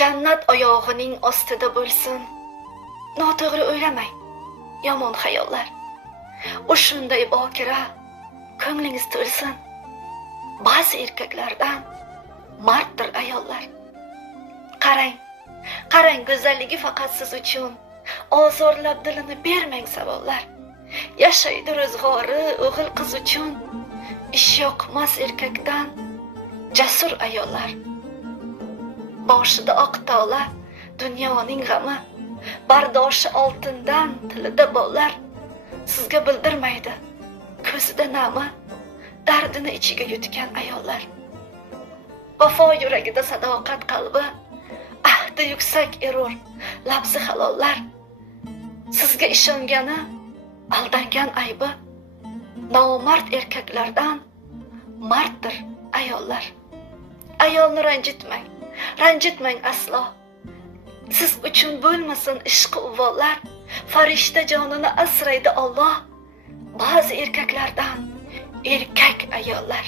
jannat oyog'ining ostida bo'lsin. Noto'g'ri o'ylamang, yomon xayollar. U shunday bokira, ko'nglingiz to'lsin. Ba'zi erkaklardan marddir ayollar. Qarang, go'zalligi faqat siz uchun. Ozorlab dilini bermang savollar. Yashaydi ro'zg'ori o'g'il qiz uchun. Ish yoqmas erkakdan jasur ayollar. Boshida oq tola, dunyoning g'ami, bardoshi oltindan tilida bollar. Sizga bildirmaydi, ko'zida nami, dardini ichiga yutgan ayollar. Vafo yuragida sadoqat qalbi, ahdi yuksak erur, labzi halollar. Sizga ishongani, aldangan aybi, nomard erkaklardan marddir ayollar. Ayolni ranjitmang aslo. Siz uchun bo'lmasin ishq uvollar. Farishta jonini asraydi Alloh. Ba'zi erkaklardan erkak ayollar.